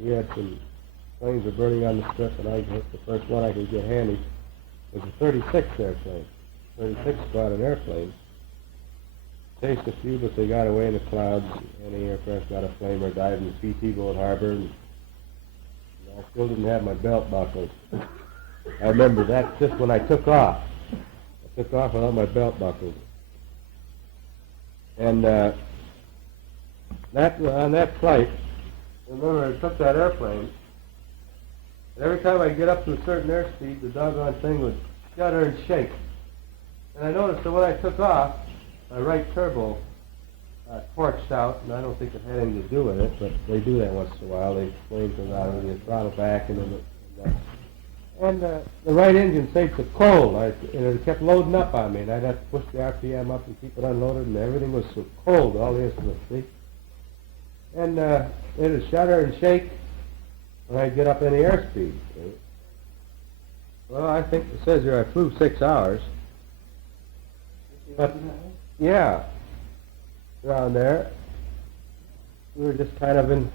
we had some planes were burning on the strip, and I hit the first one I could get handy. It was a 36 airplane. 36 squadron airplane. Chased a few, but they got away in the clouds. Any aircraft got a flame or died in the PT Boat Harbor, and I still didn't have my belt buckled. I remember that just when I took off. I took off without my belt buckled. And on that flight, remember I took that airplane, and every time I get up to a certain airspeed, the doggone thing would shudder and shake. And I noticed that when I took off, my right turbo torched out, and I don't think it had anything to do with it, but they do that once in a while. They flame comes out and you throttle back, and the right engine takes a cold, and it kept loading up on me, and I'd have to push the RPM up and keep it unloaded, and everything was so cold, all the instruments, see? And it would shudder and shake when I'd get up any airspeed. See? Well, I think it says here I flew 6 hours. But, yeah, around there, we were just kind of in...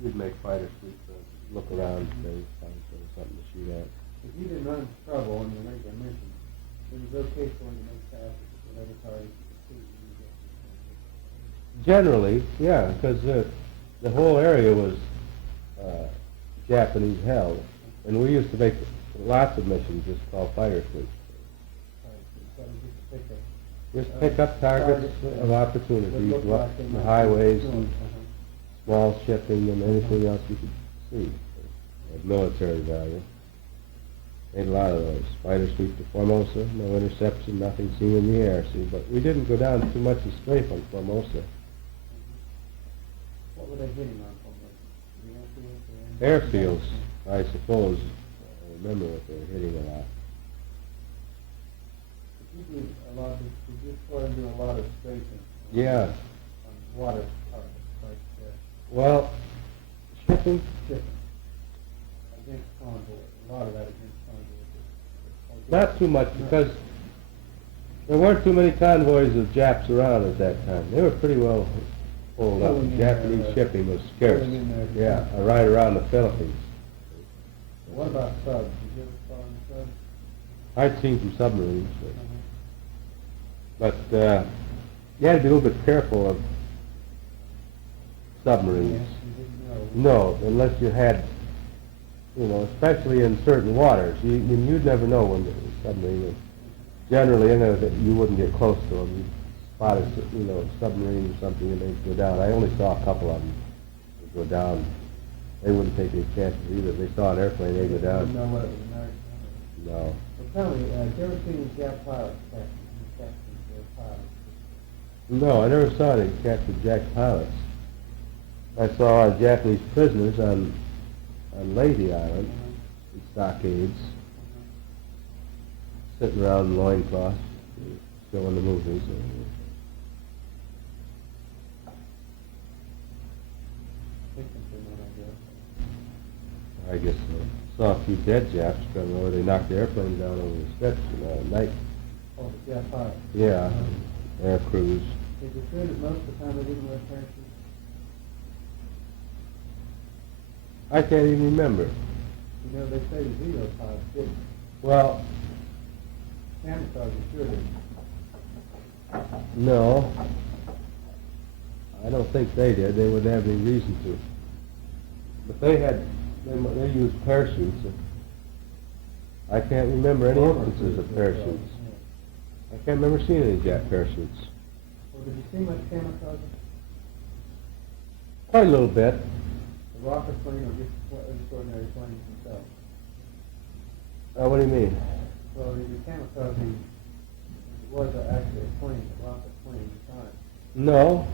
You'd make fighters look around and say, find something to shoot at. If you didn't run into trouble on your regular mission, it was okay for you to make passes with whatever target you could see. Generally, yeah, because the whole area was Japanese held, and we used to make lots of missions just called fighter fleets. Just pick up targets of opportunity, up the highways, and small shipping, and anything else you could see of military value. Made a lot of those. Fighter sweep to Formosa, no interception, nothing seen in the air, see, but we didn't go down too much of strafe on Formosa. What were they hitting on Formosa? Airfields, I suppose. I remember what they were hitting a lot. You did a lot of, you just try to do a lot of strafing. Yeah. On water targets, like well, shipping? shipping. Against convoy. A lot of that against convoy. Not too much, because there weren't too many convoys of Japs around at that time. They were pretty well pulled up. Japanese shipping was scarce. Yeah, right around the Philippines. What about subs? Did you ever saw any subs? I'd seen some submarines, but you had to be a little bit careful of submarines. Yes, you didn't know. No, unless you had, especially in certain waters. You'd never know when the submarine was. Generally, you wouldn't get close to them. You'd spot a submarine or something, and they'd go down. I only saw a couple of them go down. They wouldn't take any chances either. If they saw an airplane, they'd go down. You didn't know what it was American. No. Well, tell me, have you ever seen a Jap pilot captain their pilots? No, I never saw any captured Jack pilots. I saw Japanese prisoners on Lady Island, in stockades, sitting around in loincloths, showing the movies. I guess so. Saw a few dead Japs coming over. They knocked the airplane down over the steps at night. Oh, the Jap pilot. Yeah, air crews. Is it true that most of the time they didn't wear parachutes? I can't even remember. You know, they say the Zero pilots didn't. Well, Kamikaze sure didn't. no. I don't think they did. They wouldn't have any reason to. But they used parachutes. I can't remember any instances of parachutes. I can't remember seeing any Jap parachutes. Well, did you see much Kamikaze? Quite a little bit. The rocket plane or just extraordinary planes themselves? What do you mean? Well, the Kamikaze was actually a plane, a rocket plane at the time. No.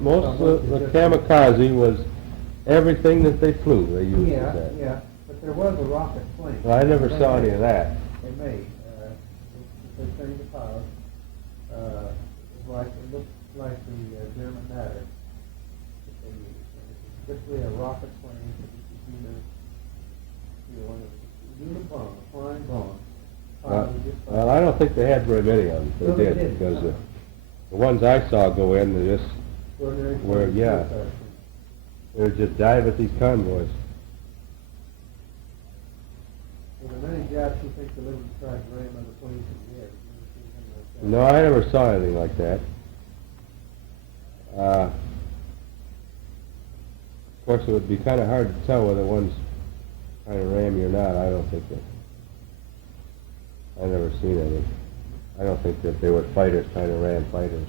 Most of the Kamikaze was everything that they flew. They used that. Yeah. But there was a rocket plane. Well, I never saw any of that. They made. they trained the pilot. It looks like the German matter that they use. And it's strictly a rocket plane. Unibomb, a flying bomb. Well, I don't think they had very many of them. No, They they did, didn't, because no. the ones I saw go in, they just Ordinary Where, plane yeah. suicide. they would just dive at these convoys. Well, there are many jobs who think the Liberty tried to ram other planes in the air. You No, I never saw anything like that. Of course, it would be kind of hard to tell whether one's trying to ram you or not. I don't think that. I never seen any. I don't think that they were fighters trying to ram fighters.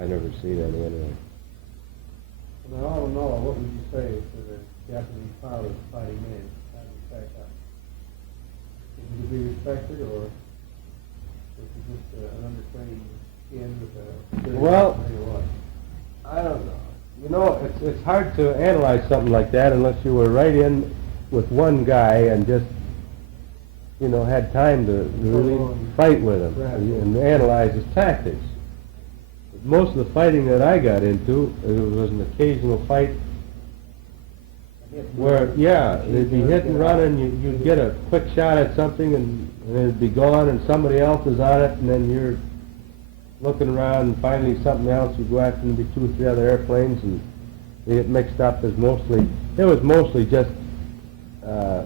I never seen any anyway. Now, all in all, what would you say to the Japanese pilots fighting men? How do you stack up? Is it to be respected, or is it just an undertrained skin with a... Well, or what? I don't know. You know, it's hard to analyze something like that unless you were right in with one guy and just, you know, had time to really fight with him and analyze his tactics. Most of the fighting that I got into, it was an occasional fight where, yeah, they'd be hit and run, and you'd get a quick shot at something, and it'd be gone, and somebody else is on it, and then you're looking around, and finally something else would go after, and there'd be 2 or 3 other airplanes, and they get mixed up. It was mostly just a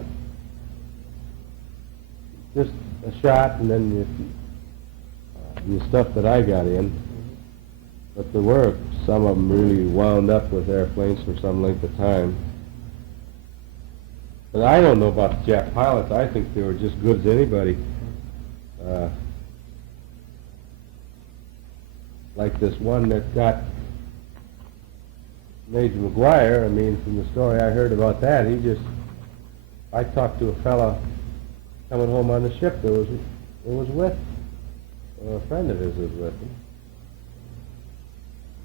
shot, and then the stuff that I got in. But there were some of them really wound up with airplanes for some length of time. But I don't know about the Jap pilots. I think they were just good as anybody. Like this one that got Major McGuire. I mean, from the story I heard about that, I talked to a fella coming home on the ship that was with, a friend of his was with him.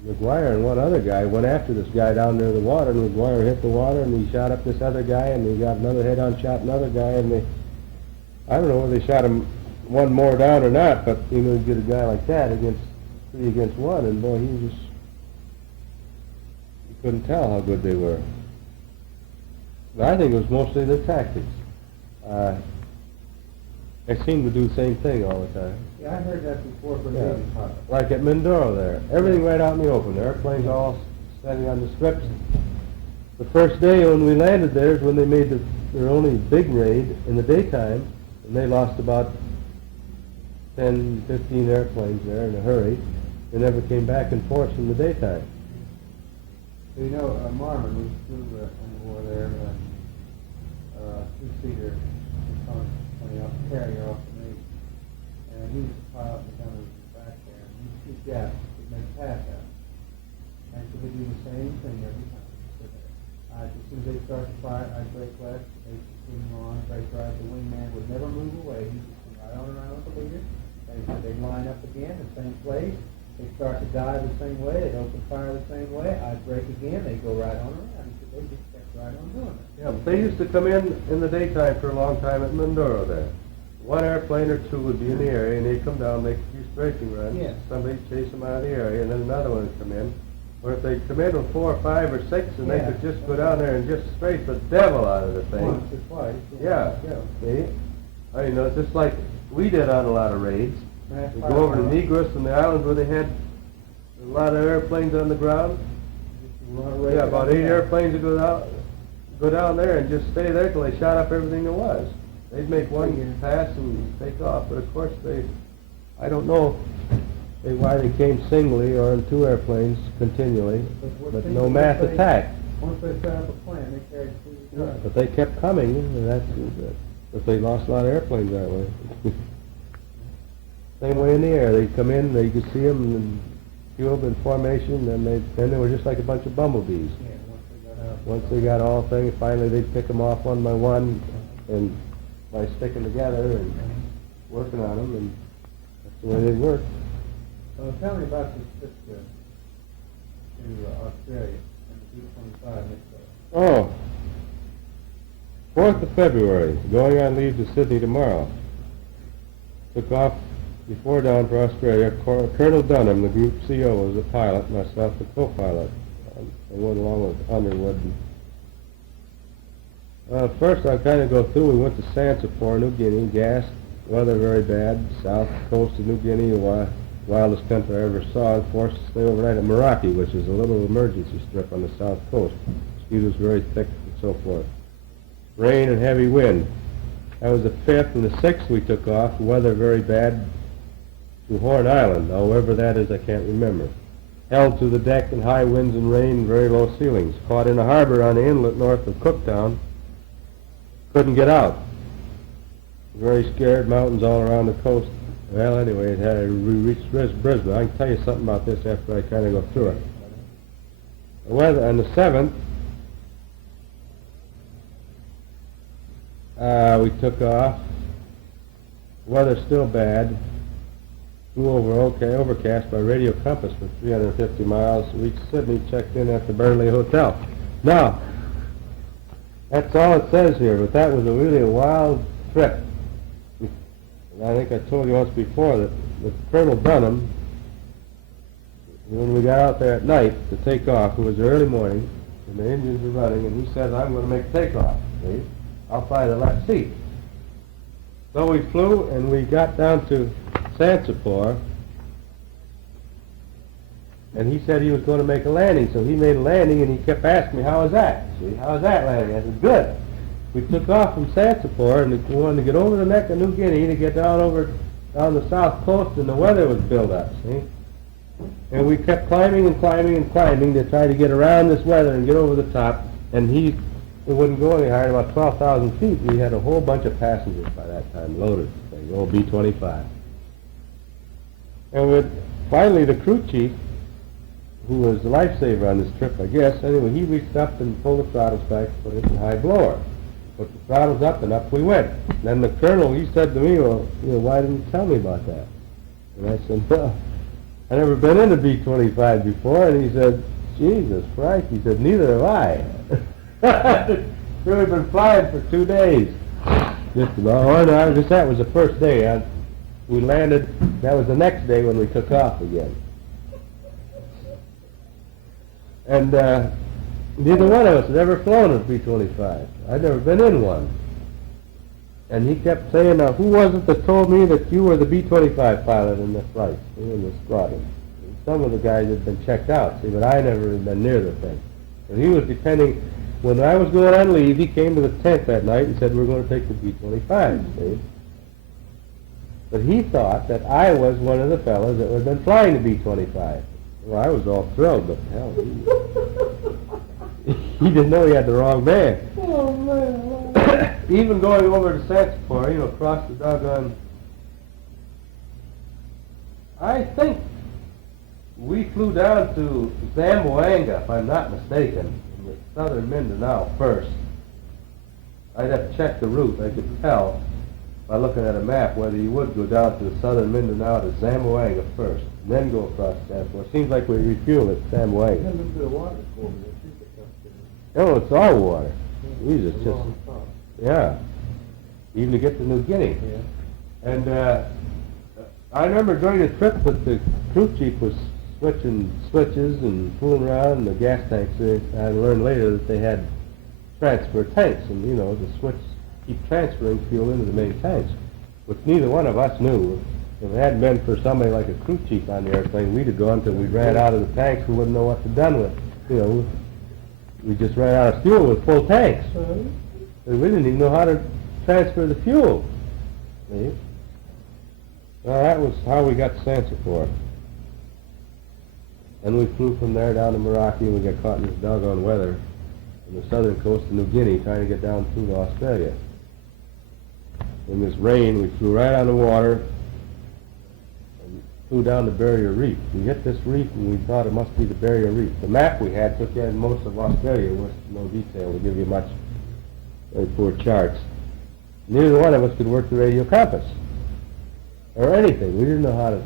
McGuire and one other guy went after this guy down near the water, and McGuire hit the water, and he shot up this other guy, and he got another head-on shot another guy, and I don't know whether they shot him one more down or not, but you know, you get a guy like that against 3 against 1, and boy, you couldn't tell how good they were. But I think it was mostly their tactics. They seem to do the same thing all the time. Yeah, I heard that before from Yeah. Navy pilots. Like at Mindoro there. Everything right out in the open. The airplanes all standing on the strips. The first day when we landed there is when they made their only big raid in the daytime, and they lost about 10, 15 airplanes there in a hurry. They never came back in force in the daytime. You know, Marmon was through in the war there, 2-seater carrier off the Navy. And he was a pilot down in the back there, and these 2 Japs would make pass out. And so they do the same thing every time. So as soon as they start to fire, I'd brake left, they'd continue on, brake right, the wingman would never move away. He'd just come right on around with the leader. They'd line up again, the same place. They'd start to dive the same way, they'd open fire the same way, I'd brake again, they'd go right on around. He said they just kept right on doing it. Yeah, but they used to come in the daytime for a long time at Mindoro there. 1 airplane or 2 would be in the area, and they'd come down, make a few strafing runs. Yes. Somebody'd chase them out of the area, and then another one would come in. Or if they'd come in with 4 or 5 or 6, and they Yeah. could just go down there and just strafe the devil out of the thing. Once or twice. Yeah, see? I mean, it's just like we did on a lot of raids. Mass We fire go over to power. Negros and the islands where they had a lot of airplanes on the ground. Just run right Yeah, about down 8 there. airplanes would go down there and just stay there till they shot up everything there was. They'd make one pass and take off, but of course I don't know why they came singly or in 2 airplanes continually, but no mass attack. Once they set up a plan, they carried through the But they kept coming, and that's but they lost a lot of airplanes that way. Same way in the air, they'd come in, they could see them, and few of them in formation, and then they were just like a bunch of bumblebees. Yeah, once they got out. Once they got all things, finally they'd pick them off one by one, and by sticking together and working on them, and that's the way they work. Tell me about this trip to Australia and the B-25 mix-up. Oh, 4th of February, going on leave to Sydney tomorrow. took off before dawn for Australia. Colonel Dunham, the group CO, was the pilot, myself the co-pilot. I went along with Underwood. First, I'll kind of go through. We went to Sansapor, New Guinea, gas, weather very bad, south coast of New Guinea, the wildest country I ever saw, and forced to stay overnight at Meraki, which is a little emergency strip on the south coast. Mosquitoes very thick and so forth. Rain and heavy wind. That was the 5th, and the 6th we took off, weather very bad, to Horn Island. However that is, I can't remember. Held to the deck in high winds and rain and very low ceilings. Caught in a harbor on the inlet north of Cooktown. Couldn't get out. Very scared, mountains all around the coast. Well, anyway, we reached Brisbane. I can tell you something about this after I kind of go through it. The weather on the 7th, we took off. Weather still bad. Flew over overcast by radio compass for 350 miles. Reached Sydney, checked in at the Burnley Hotel. Now, that's all it says here, but that was really a wild trip. And I think I told you once before that with Colonel Dunham, when we got out there at night to take off, it was early morning, and the engines were running, and he said, I'm going to make takeoff. See? I'll fly the left seat. So we flew, and we got down to Sansapor, and he said he was going to make a landing, so he made a landing, and he kept asking me, how was that? See, how was that landing? I said, good. We took off from Sansapor, and we wanted to get over the neck of New Guinea to get down the south coast, and the weather was built up, see? And we kept climbing and climbing and climbing to try to get around this weather and get over the top, and it wouldn't go any higher, about 12,000 feet. We had a whole bunch of passengers by that time, loaded, the old B-25. And finally the crew chief, who was the lifesaver on this trip, I guess, anyway, he reached up and pulled the throttles back, put it in high blower. Put the throttles up, and up we went. And then the colonel, he said to me, well, why didn't you tell me about that? And I said, well, I've never been in a B-25 before. And he said, Jesus Christ, he said, neither have I. We've been flying for 2 days. Just about. Oh, no, I guess that was the first day. We landed, that was the next day when we took off again. And neither one of us had ever flown a B-25. I'd never been in one. And he kept saying, now, who was it that told me that you were the B-25 pilot in the flight, in the squadron? And some of the guys had been checked out, see, but I never had been near the thing. And he was depending, when I was going on leave, he came to the tent that night and said, we're going to take the B-25, see? But he thought that I was one of the fellows that had been flying the B-25. Well, I was all thrilled, but hell, he didn't know he had the wrong man. Oh, man. Even going over to Sansapor, across the doggone... I think we flew down to Zamboanga, if I'm not mistaken, in southern Mindanao first. I'd have to check the route. I could tell by looking at a map whether you would go down to the southern Mindanao to Zamboanga first, and then go across Sansapor. It seems like we refueled at Zamboanga. A little bit of water for me. Oh, it's all water. Jesus, just... Yeah. Even to get to New Guinea. Yeah. And I remember during the trip that the crew chief was switching switches and fooling around in the gas tanks. I learned later that they had transfer tanks, and the switch keep transferring fuel into the main tanks, which neither one of us knew. If it hadn't been for somebody like a crew chief on the airplane, we'd have gone till we ran out of the tanks. We wouldn't know what to done with. We just ran out of fuel with full tanks. And we didn't even know how to transfer the fuel. See? Well, that was how we got to Sansapor. And we flew from there down to Meraki, and we got caught in this doggone weather on the southern coast of New Guinea, trying to get down through to Australia. In this rain, we flew right on the water and flew down the Barrier Reef. We hit this reef, and we thought it must be the Barrier Reef. The map we had took in most of Australia with no detail to give you much. Very poor charts. Neither one of us could work the radio compass or anything. We didn't know how to.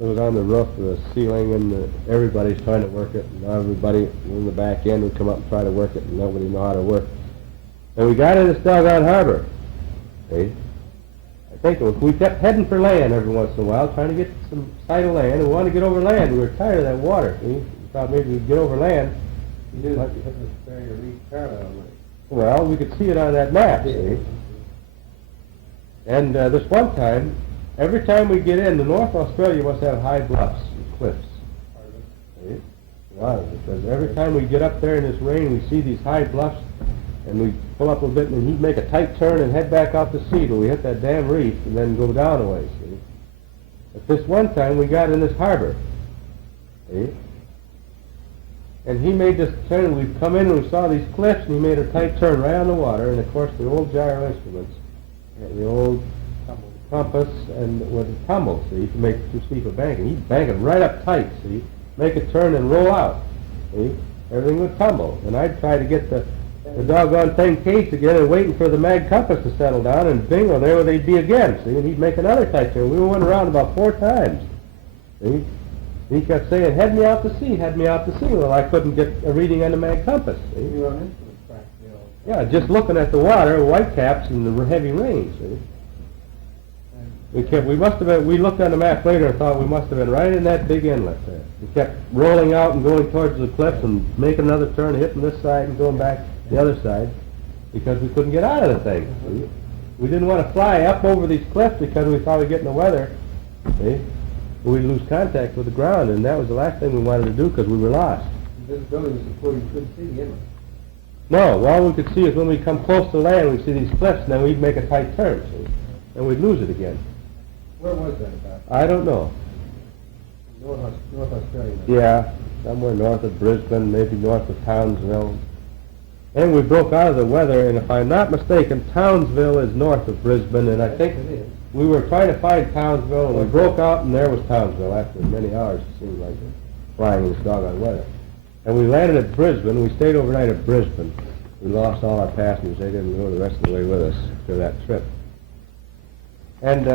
It was on the roof, the ceiling, and everybody's trying to work it. And everybody in the back end would come up and try to work it, and nobody knew how to work. And we got in this doggone harbor, see? I think we kept heading for land every once in a while, trying to get some sight of land, and we wanted to get over land. We were tired of that water, see? We thought maybe we'd get over land. You knew that you hit this barrier reef parallel with it. Well, we could see it on that map, see? And this one time, every time we get in, the North Australia must have high bluffs and cliffs. See? A lot of it, because every time we get up there in this rain, we see these high bluffs, and we pull up a bit, and he'd make a tight turn and head back out to sea till we hit that damn reef, and then go down a way, see? But this one time, we got in this harbor, see? And he made this turn, we'd come in and we saw these cliffs, and he made a tight turn right on the water, and of course the old gyro instruments, the old compass, and with a tumble, see, to make too steep a bank, and he'd bank it right up tight, see? Make a turn and roll out, see? Everything would tumble, and I'd try to get the doggone thing caged again and waiting for the mag compass to settle down, and bingo, there they'd be again, see? And he'd make another tight turn. We went around about 4 times, see? He kept saying, head me out to sea, head me out to sea. Well, I couldn't get a reading on the mag compass, see? You run into the crack, you know. Yeah, just looking at the water, white caps, and the heavy rain, see? We looked on the map later and thought we must have been right in that big inlet there. We kept rolling out and going towards the cliffs and making another turn, hitting this side and going back the other side because we couldn't get out of the thing. See? We didn't want to fly up over these cliffs because we thought we'd get in the weather. See? We'd lose contact with the ground, and that was the last thing we wanted to do because we were lost. Visibility was before you could see the inlet. No, all we could see is when we come close to land, we'd see these cliffs, and then we'd make a tight turn, see? And we'd lose it again. Where was that about? I don't know. North Australia. Yeah, somewhere north of Brisbane, maybe north of Townsville. And we broke out of the weather, and if I'm not mistaken, Townsville is north of Brisbane, and I think It is. we were trying to find Townsville, and we broke out, and there was Townsville after many hours, it seemed like, flying in this doggone weather. And we landed at Brisbane. We stayed overnight at Brisbane. We lost all our passengers. They didn't go the rest of the way with us for that trip. And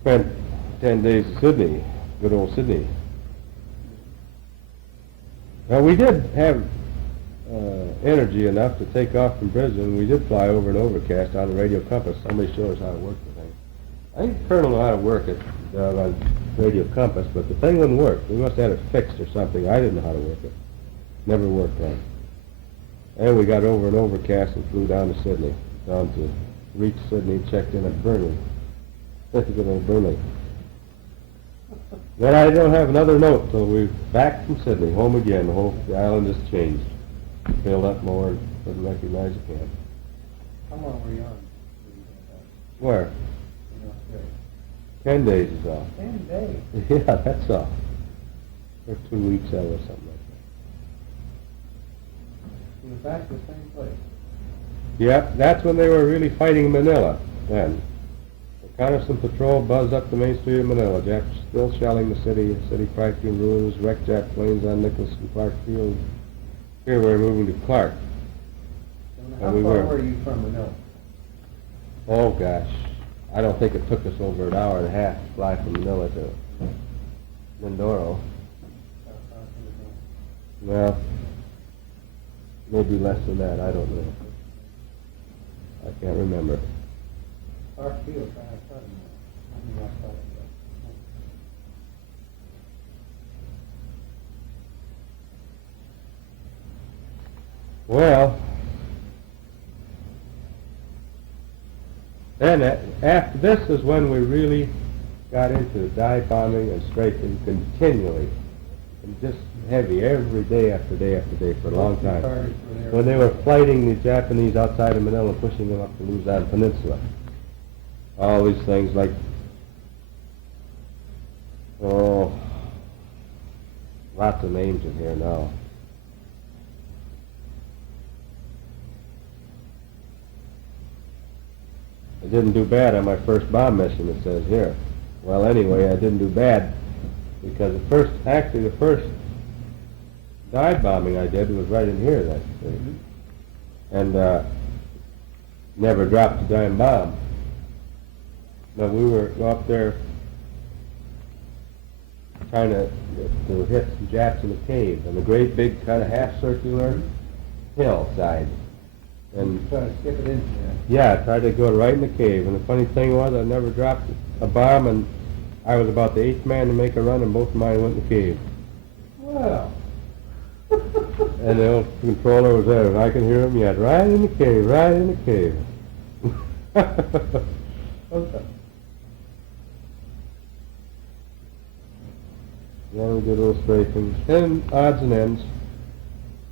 spent 10 days in Sydney, good old Sydney. Now, we did have energy enough to take off from Brisbane. We did fly over an overcast on a radio compass. Somebody showed us how to work the thing. I think the colonel knew how to work it on radio compass, but the thing wouldn't work. We must have had it fixed or something. I didn't know how to work it. Never worked on it. And we got over an overcast and flew down to Sydney, down to reach Sydney, checked in at Burnley. That's a good old Burnley. Then I don't have another note till we're back from Sydney, home again. The island has changed. Filled up more and couldn't recognize the camp. How long were you on? Where? In Australia. 10 days is all. 10 days. Yeah, that's all. Or 2 weeks out or something like You were back to the same place. that. Yep, that's when they were really fighting Manila then. The reconnaissance patrol buzzed up the main street of Manila. Japs still shelling the city practically in ruins, wrecked Jap planes on Nicholas and Clark Field. Here we're moving to Clark. How we far were. were you from Manila? Oh gosh, I don't think it took us over an hour and a half to fly from Manila to Mindoro. Well, maybe less than that, I don't know. I can't remember. Clark Field, right outside of Manila. I mean, outside of that. Well, then after this is when we really got into dive bombing and strafing continually, and just heavy every day after day after day for a long time. When they were fighting the Japanese outside of Manila, pushing them up the Luzon Peninsula. All these things like, lots of names in here now. I didn't do bad on my first bomb mission, it says here. Well, anyway, I didn't do bad because the first dive bombing I did was right in here then. And never dropped a dime bomb. But we were up there trying to hit some Japs in the cave on the great big kind of half circular hillside. And try to skip it into there. yeah, I tried to go right in the cave. And the funny thing was, I never dropped a bomb, and I was about the 8th man to make a run, and both of mine went in the cave. Well. And the old controller was there, and I can hear him yet, right in the cave, right in the cave. Okay. Yeah, we did illustrations and odds and ends.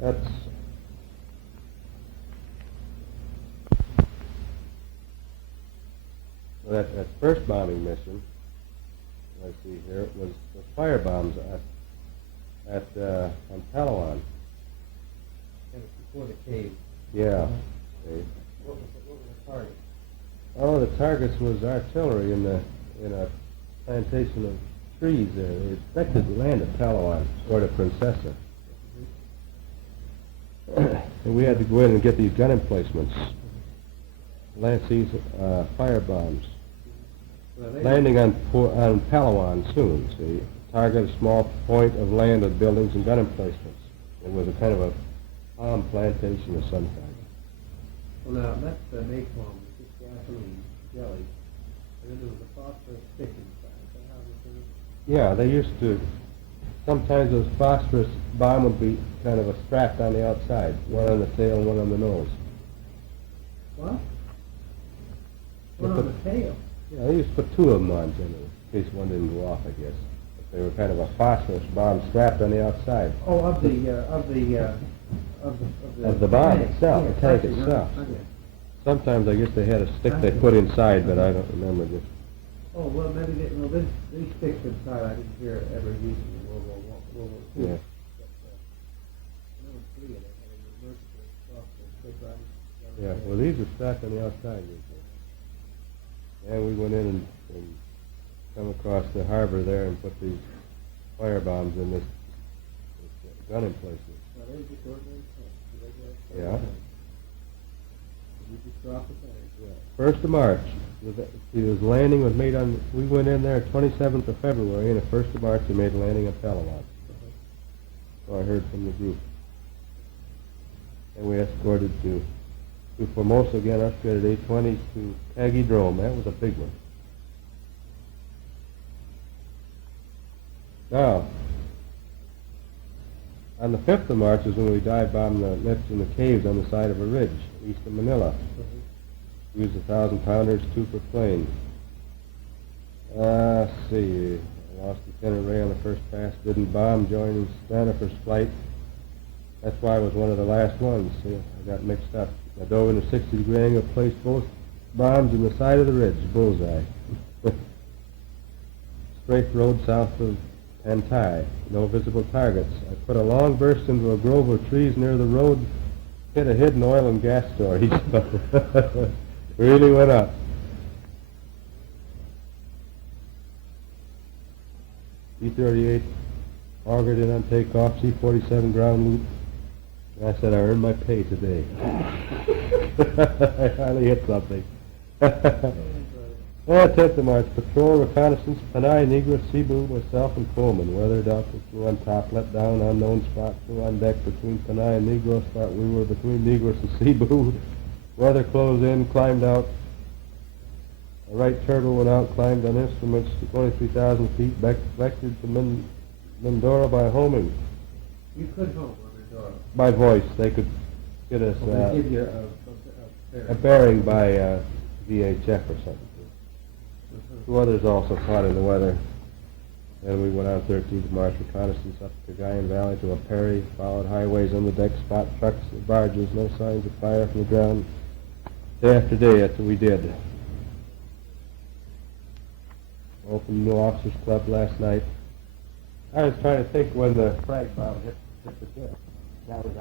That's that first bombing mission. Let's see here. It was the fire bombs at on Palawan. That was before the cave. Yeah. Okay. What was the target? Oh, the targets was artillery in a plantation of trees there. They expected to land at Palawan or the Princessa. And we had to go in and get these gun emplacements. Land these fire bombs. Well, they Landing on Palawan soon, see. Target a small point of land with buildings and gun emplacements. It was a kind of a palm plantation of some kind. Well, now, that's the napalm, it's just gasoline, jelly, and then there was a phosphorus stick inside. Is that how this is? Yeah, they used to, sometimes those phosphorus bomb would be kind of a strapped on the outside, one on the tail and one on the nose. What? One on the tail? Yeah, they used to put two of them on generally, in case one didn't go off, I guess. But they were kind of a phosphorus bomb strapped on the outside. Oh, of the bomb tank. itself, Yeah, the tank I see, itself. okay. Sometimes I guess they had a stick they put inside, but I don't remember this. Oh, well, maybe these sticks inside, I didn't hear ever used in World War II. Yeah. But, no, three of them, had an emergency phosphorus stick right down Yeah, there. well, these are strapped on the outside usually. And we went in and come across the harbor there and put these fire bombs in this gun emplacement. Now, they just ordinary tanks. Yeah. You just drop the tank. Yeah. 1st of March. His landing was made on, we went in there 27th of February, and the 1st of March they made a landing at Palawan. So I heard from the group. And we escorted to Formosa again, upgraded 820 to Aggie Drome. That was a big one. Now, on the 5th of March is when we dive bombed the nets in the caves on the side of a ridge east of Manila. Used 1,000-pounders, 2 per plane. Let's see. I lost Lieutenant Ray on the first pass. Didn't bomb, joining Stanifer's flight. That's why I was one of the last ones. See, I got mixed up. I dove in a 60-degree angle, placed both bombs in the side of the ridge, bullseye. Strafe road south of Pantai. No visible targets. I put a long burst into a grove of trees near the road, hit a hidden oil and gas storage. Really went up. B-38 augured in on takeoff, C-47 ground loop. And I said, I earned my pay today. I finally hit something. 10th of March, patrol, reconnaissance, Panay, Negros, Cebu, myself, and Coleman. Weather doubtful, flew on top, let down, unknown spot, flew on deck between Panay and Negros, thought we were between Negros and Cebu. Weather closed in, climbed out. A right turtle went out, climbed on instruments to 23,000 feet, vectored to Mindoro by homing. You could home on Mindoro. By voice, they could get us Well, they give you a bearing by VHF or something. 2 others also caught in the weather. And we went on 13th of March, reconnaissance up Cagayan Valley to a Perry, followed highways on the deck, spot trucks and barges, no signs of fire from the ground. Day after day, that's what we did. Opened New Officers Club last night. I was trying to think when the frag bomb hit the ship. That was